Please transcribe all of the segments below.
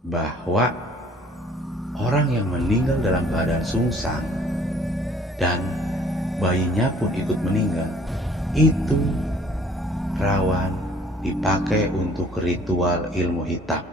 bahwa orang yang meninggal dalam keadaan sungsang dan bayinya pun ikut meninggal itu rawan dipakai untuk ritual ilmu hitam.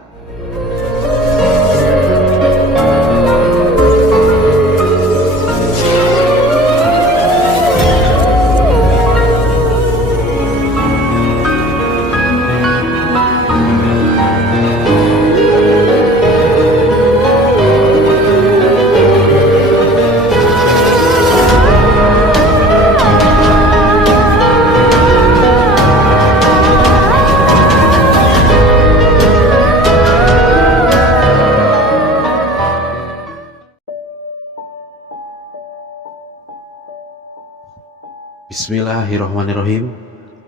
Bismillahirrahmanirrahim.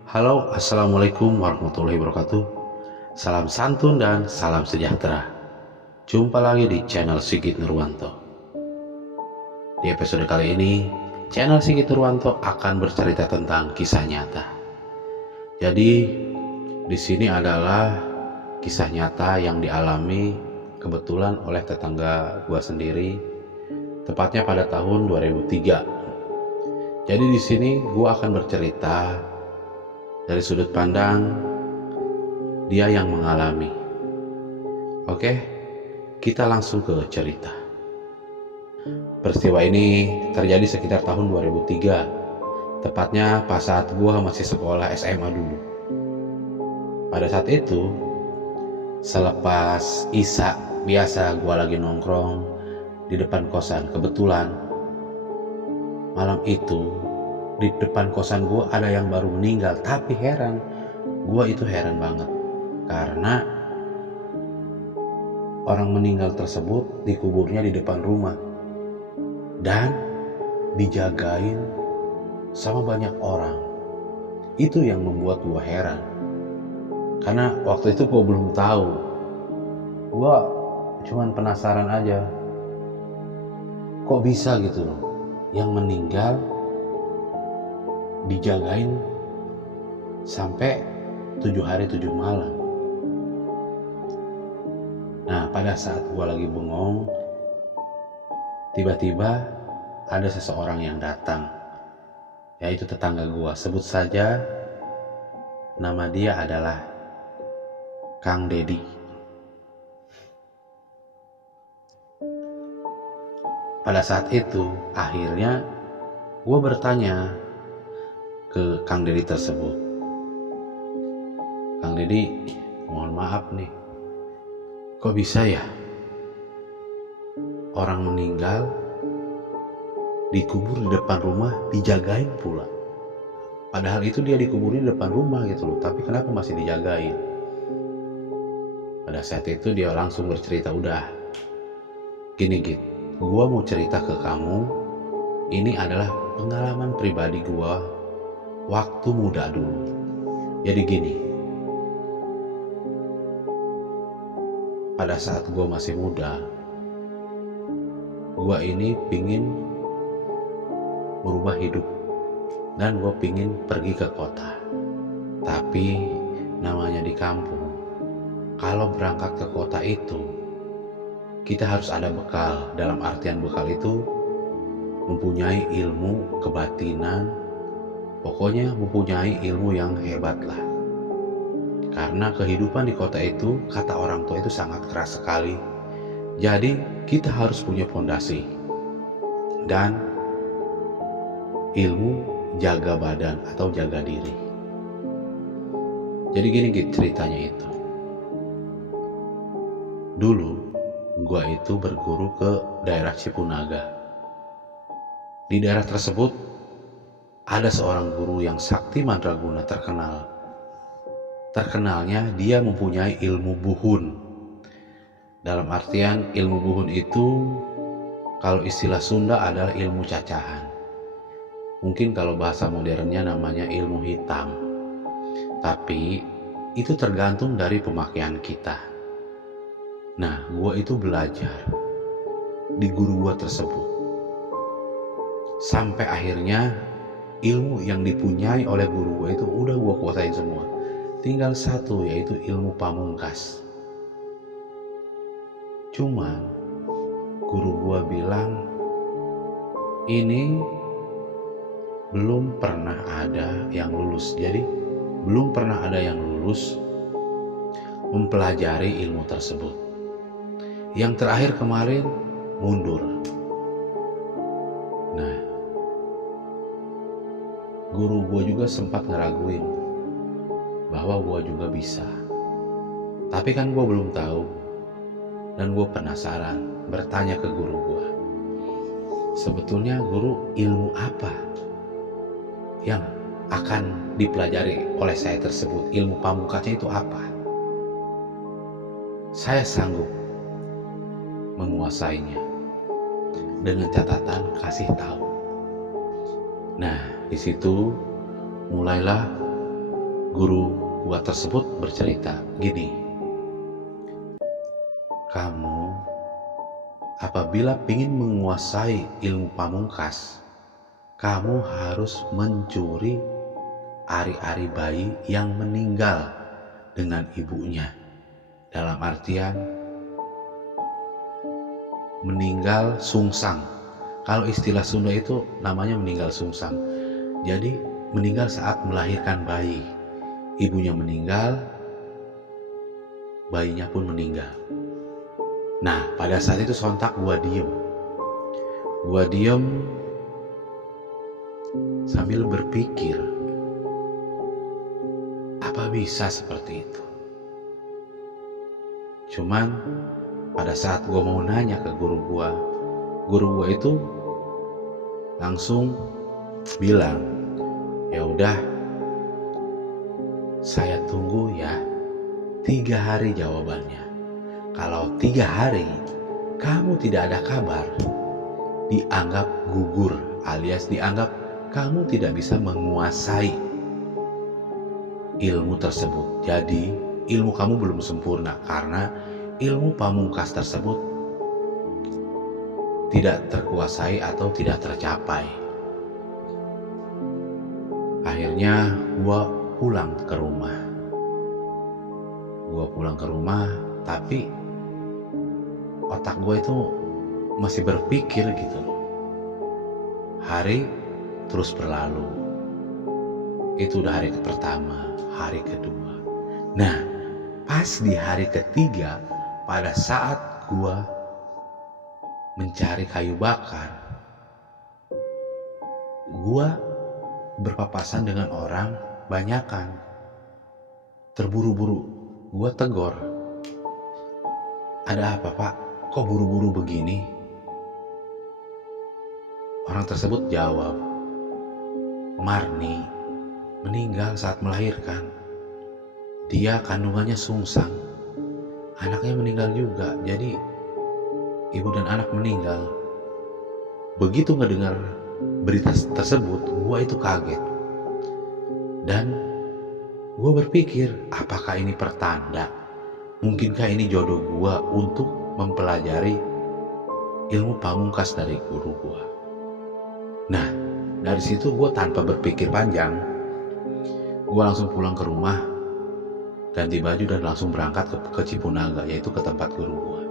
Halo, assalamualaikum warahmatullahi wabarakatuh. Salam santun dan salam sejahtera. Jumpa lagi di channel Sigit Nurwanto. Di episode kali ini, channel Sigit Nurwanto akan bercerita tentang kisah nyata. Jadi, di sini adalah kisah nyata yang dialami kebetulan oleh tetangga gua sendiri, tepatnya pada tahun 2003. Jadi di sini gue akan bercerita dari sudut pandang dia yang mengalami. Oke, kita langsung ke cerita. Peristiwa ini terjadi sekitar tahun 2003, tepatnya pas saat gue masih sekolah SMA dulu. Pada saat itu, selepas Isya biasa gue lagi nongkrong di depan kosan. Kebetulan malam itu di depan kosan gue ada yang baru meninggal. Tapi gue itu heran banget karena orang meninggal tersebut dikuburnya di depan rumah dan dijagain sama banyak orang. Itu yang membuat gue heran, karena waktu itu gue belum tahu. Gue cuman penasaran aja, kok bisa gitu loh, yang meninggal dijagain sampai 7 hari 7 malam. Nah, pada saat gue lagi bengong, tiba-tiba ada seseorang yang datang, yaitu tetangga gue. Sebut saja nama dia adalah Kang Dedi. Pada saat itu, akhirnya gue bertanya ke Kang Dedi tersebut. Kang Dedi, mohon maaf nih, kok bisa ya orang meninggal dikubur di depan rumah, dijagain pula? Padahal itu dia dikubur di depan rumah gitu loh, tapi kenapa masih dijagain? Pada saat itu dia langsung bercerita, udah gini gitu, gua mau cerita ke kamu, ini adalah pengalaman pribadi gua waktu muda dulu. Jadi gini, pada saat gua masih muda, gua ini pingin merubah hidup dan gua pingin pergi ke kota. Tapi namanya di kampung, kalau berangkat ke kota itu kita harus ada bekal. Dalam artian bekal itu mempunyai ilmu kebatinan, pokoknya mempunyai ilmu yang hebat lah. Karena kehidupan di kota itu, kata orang tua itu sangat keras sekali. Jadi kita harus punya fondasi dan ilmu jaga badan atau jaga diri. Jadi gini ceritanya itu. Dulu gua itu berguru ke daerah Cipunaga. Di daerah tersebut ada seorang guru yang sakti mandraguna terkenal. Terkenalnya dia mempunyai ilmu buhun. Dalam artian ilmu buhun itu, kalau istilah Sunda adalah ilmu cacahan. Mungkin kalau bahasa modernnya namanya ilmu hitam. Tapi itu tergantung dari pemakaian kita. Nah, gue itu belajar di guru gue tersebut. Sampai akhirnya ilmu yang dipunyai oleh guru gue itu udah gue kuasain semua. Tinggal satu, yaitu ilmu pamungkas. Cuman guru gua bilang ini belum pernah ada yang lulus. Jadi belum pernah ada yang lulus mempelajari ilmu tersebut. Yang terakhir kemarin mundur. Nah, guru gua juga sempat ngeraguin bahwa gua juga bisa. Tapi kan gua belum tahu dan gua penasaran bertanya ke guru gua. Sebetulnya guru, ilmu apa yang akan dipelajari oleh saya tersebut? Ilmu pamungkasnya itu apa? Saya sanggup menguasainya dengan catatan kasih tahu. Nah, di situ mulailah guru gua tersebut bercerita gini, kamu apabila ingin menguasai ilmu pamungkas, kamu harus mencuri ari-ari bayi yang meninggal dengan ibunya. Dalam artian meninggal sungsang. Kalau istilah Sunda itu namanya meninggal sungsang. Jadi meninggal saat melahirkan bayi. Ibunya meninggal, bayinya pun meninggal. Nah, pada saat itu sontak gua diem. Gua diem sambil berpikir, apa bisa seperti itu? Cuman pada saat gua mau nanya ke guru gua itu langsung bilang, ya udah, saya tunggu ya 3 hari jawabannya. Kalau 3 hari kamu tidak ada kabar, dianggap gugur alias dianggap kamu tidak bisa menguasai ilmu tersebut. Jadi ilmu kamu belum sempurna karena ilmu pamungkas tersebut tidak terkuasai atau tidak tercapai. Akhirnya gua pulang ke rumah. Tapi otak gue itu masih berpikir gitu loh. Hari terus berlalu. Itu udah hari pertama, hari kedua. Nah, pas di hari ketiga, pada saat gue mencari kayu bakar, gue berpapasan dengan orang banyakan. Terburu-buru, gue tegur, ada apa pak? Kok buru-buru begini? Orang tersebut jawab, Marni meninggal saat melahirkan. Dia kandungannya sungsang. Anaknya meninggal juga. Jadi ibu dan anak meninggal. Begitu ngedengar berita tersebut, gua itu kaget. Dan gua berpikir, apakah ini pertanda? Mungkinkah ini jodoh gua untuk mempelajari ilmu pamungkas dari guru gua? Nah, dari situ gua tanpa berpikir panjang, gua langsung pulang ke rumah, ganti baju dan langsung berangkat ke Cipunaga, yaitu ke tempat guru gua.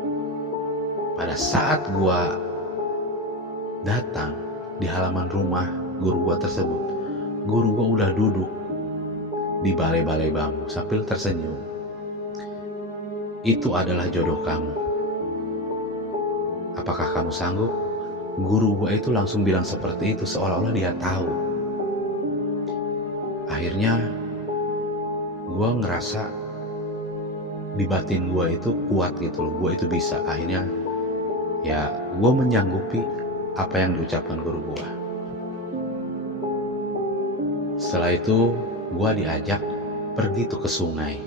Pada saat gua datang di halaman rumah guru gua tersebut, guru gua udah duduk di balai-balai bambu sambil tersenyum. Itu adalah jodoh kamu. Apakah kamu sanggup? Guru gua itu langsung bilang seperti itu, seolah-olah dia tahu. Akhirnya gua ngerasa di batin gua itu kuat gitu loh, gua itu bisa. Akhirnya ya gua menyanggupi apa yang diucapkan guru gua. Setelah itu gua diajak pergi tuh ke sungai.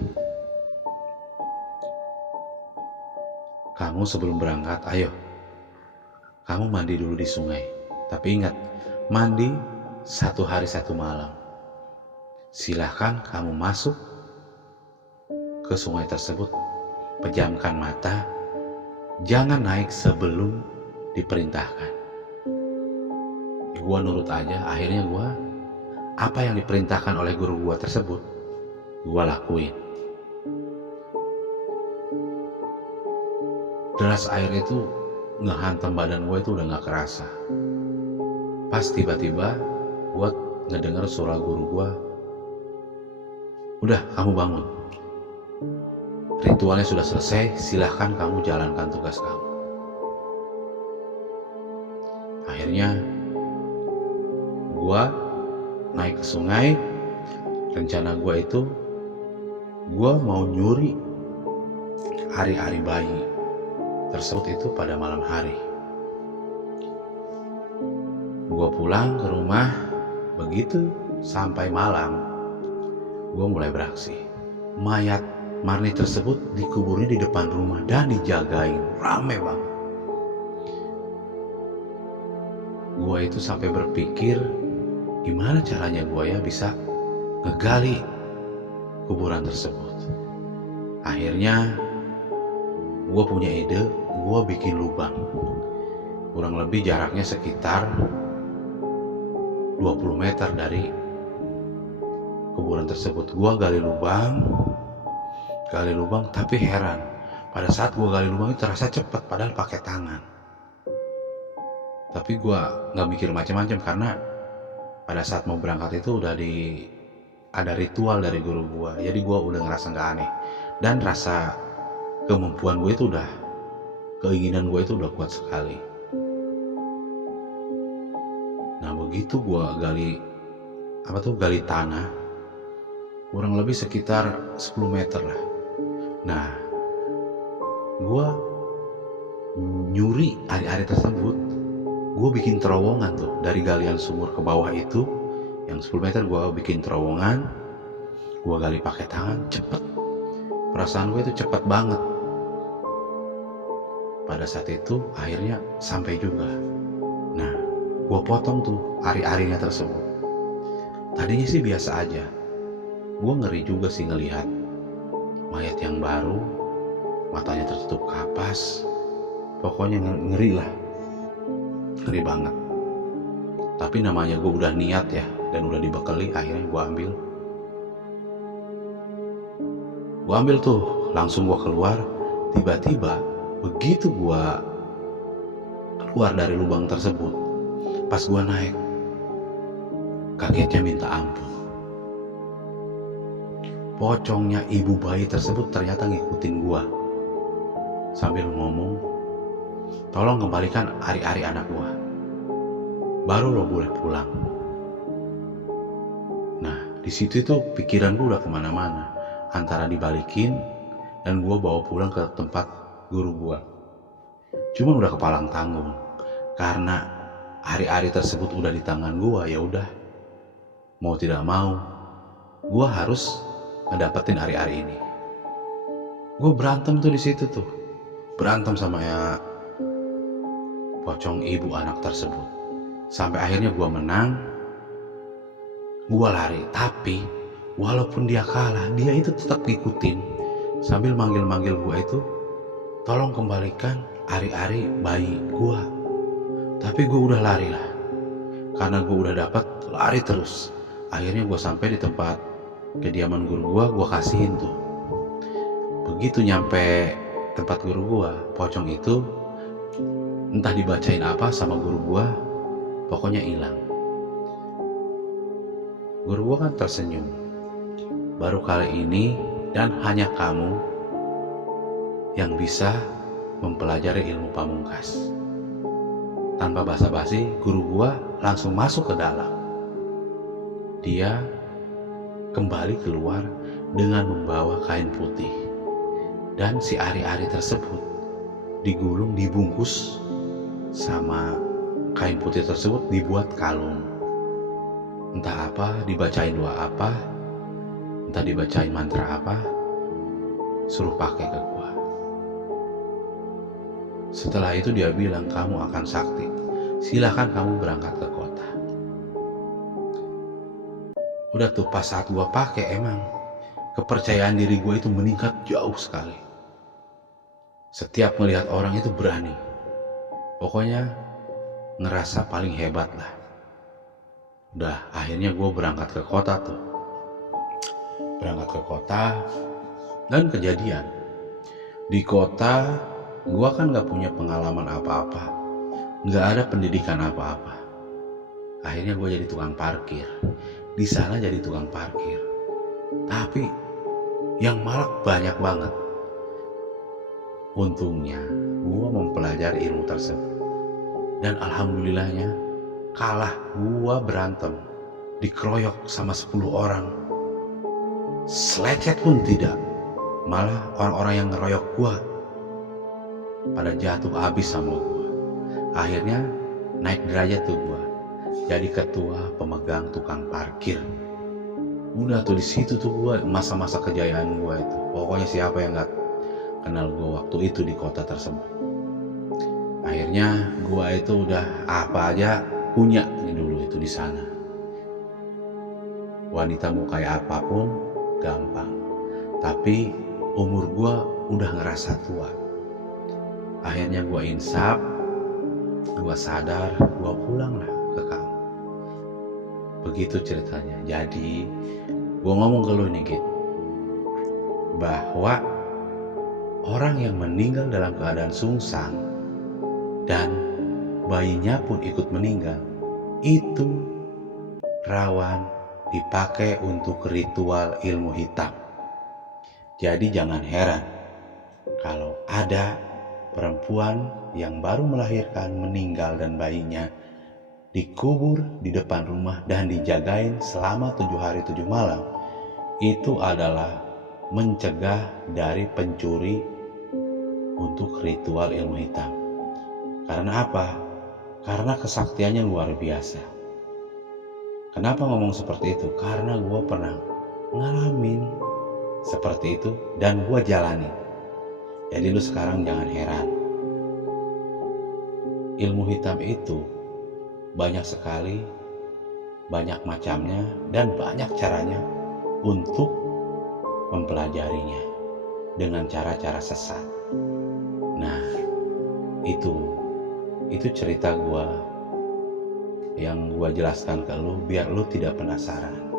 Kamu sebelum berangkat, ayo kamu mandi dulu di sungai. Tapi ingat, mandi 1 hari 1 malam. Silahkan kamu masuk ke sungai tersebut, pejamkan mata, jangan naik sebelum diperintahkan. Gua nurut aja. Akhirnya gua apa yang diperintahkan oleh guru gua tersebut, gua lakuin. deras air itu ngehantam badan gue itu udah gak kerasa. Pas tiba-tiba gue ngedenger suara guru gue, "Udah, kamu bangun. Ritualnya sudah selesai, silahkan kamu jalankan tugas kamu." Akhirnya gue naik ke sungai. Rencana gue itu gue mau nyuri ari-ari bayi tersebut itu pada malam hari. Gue pulang ke rumah. Begitu sampai malam, gue mulai beraksi. Mayat Marni tersebut dikuburnya di depan rumah dan dijagain, rame banget. Gue itu sampai berpikir gimana caranya gue ya bisa ngegali kuburan tersebut. Akhirnya gue punya ide, gue bikin lubang. Kurang lebih jaraknya sekitar 20 meter dari kuburan tersebut. Gue gali lubang, tapi heran. Pada saat gue gali lubang itu terasa cepat, padahal pakai tangan. Tapi gue gak mikir macam-macam karena pada saat mau berangkat itu ada ritual dari guru gue. Jadi gue udah ngerasa gak aneh. Dan rasa kemampuan gue itu keinginan gue itu udah kuat sekali. Nah begitu gue gali tanah, kurang lebih sekitar 10 meter lah. Nah gue nyuri ari-ari tersebut. Gue bikin terowongan tuh dari galian sumur ke bawah itu, yang 10 meter gue bikin terowongan. Gue gali pakai tangan, cepet. Perasaan gue itu cepet banget. Pada saat itu akhirnya sampai juga. Nah gue potong tuh ari-arinya tersebut. Tadinya sih biasa aja. Gue ngeri juga sih ngelihat mayat yang baru, matanya tertutup kapas. Pokoknya ngeri lah, ngeri banget. Tapi namanya gue udah niat ya, dan udah dibekali. Akhirnya gue ambil tuh, langsung gue keluar. Tiba-tiba begitu gue keluar dari lubang tersebut, pas gue naik, kagetnya minta ampun. Pocongnya ibu bayi tersebut ternyata ngikutin gue sambil ngomong, "Tolong kembalikan ari-ari anak gue, baru lo boleh pulang." Nah di situ itu pikiran gue udah kemana-mana, antara dibalikin dan gue bawa pulang ke tempat guru gue. Cuman udah kepalang tanggung karena ari-ari tersebut udah di tangan gue. Ya udah, mau tidak mau gue harus ngedapetin ari-ari ini. Gue berantem tuh di situ tuh, berantem sama ya pocong ibu anak tersebut. Sampai akhirnya gue menang. Gue lari, tapi walaupun dia kalah, dia itu tetap ngikutin sambil manggil-manggil gue itu, "Tolong kembalikan ari-ari bayi gue." Tapi gue udah lari lah, karena gue udah dapat, lari terus. Akhirnya gue sampai di tempat kediaman guru gue kasihin tuh. Begitu nyampe tempat guru gue, pocong itu entah dibacain apa sama guru gue, pokoknya hilang. Guru gue kan tersenyum, "Baru kali ini dan hanya kamu yang bisa mempelajari ilmu pamungkas." Tanpa basa-basi, guru gua langsung masuk ke dalam. Dia kembali keluar dengan membawa kain putih. Dan si ari-ari tersebut digulung, dibungkus sama kain putih tersebut, dibuat kalung. Entah apa, dibacain doa apa, entah dibacain mantra apa, suruh pakai ke gua. Setelah itu dia bilang, "Kamu akan sakti, silahkan kamu berangkat ke kota." Udah tuh pas saat gua pakai, emang kepercayaan diri gue itu meningkat jauh sekali. Setiap melihat orang itu berani, pokoknya ngerasa paling hebat lah. Udah akhirnya gue berangkat ke kota tuh, dan kejadian di kota gua kan gak punya pengalaman apa-apa, gak ada pendidikan apa-apa. Akhirnya gua jadi tukang parkir. Di sana jadi tukang parkir, tapi yang malak banyak banget. Untungnya gua mempelajari ilmu tersebut, dan alhamdulillahnya kalah. Gua berantem, dikeroyok sama 10 orang, selecet pun tidak. Malah orang-orang yang ngeroyok gua pada jatuh habis sama gua. Akhirnya naik derajat tuh gua jadi ketua pemegang tukang parkir. Udah tuh di situ tuh gua masa-masa kejayaan gua itu. Pokoknya siapa yang nggak kenal gua waktu itu di kota tersebut. Akhirnya gua itu udah apa aja punya dulu itu di sana. Wanita mau kayak apapun gampang. Tapi umur gua udah ngerasa tua. Akhirnya gua insaf, gua sadar, gua pulang lah ke kamu. Begitu ceritanya. Jadi gua ngomong ke lu nih Git, bahwa orang yang meninggal dalam keadaan sungsang dan bayinya pun ikut meninggal, itu rawan dipakai untuk ritual ilmu hitam. Jadi jangan heran kalau ada perempuan yang baru melahirkan meninggal dan bayinya dikubur di depan rumah dan dijagain selama 7 hari 7 malam. Itu adalah mencegah dari pencuri untuk ritual ilmu hitam. Karena apa? Karena kesaktiannya luar biasa. Kenapa ngomong seperti itu? Karena gue pernah ngalamin seperti itu dan gue jalani. Jadi lu sekarang jangan heran. Ilmu hitam itu banyak sekali, banyak macamnya, dan banyak caranya untuk mempelajarinya dengan cara-cara sesat. Nah, itu cerita gua yang gua jelaskan ke lu biar lu tidak penasaran.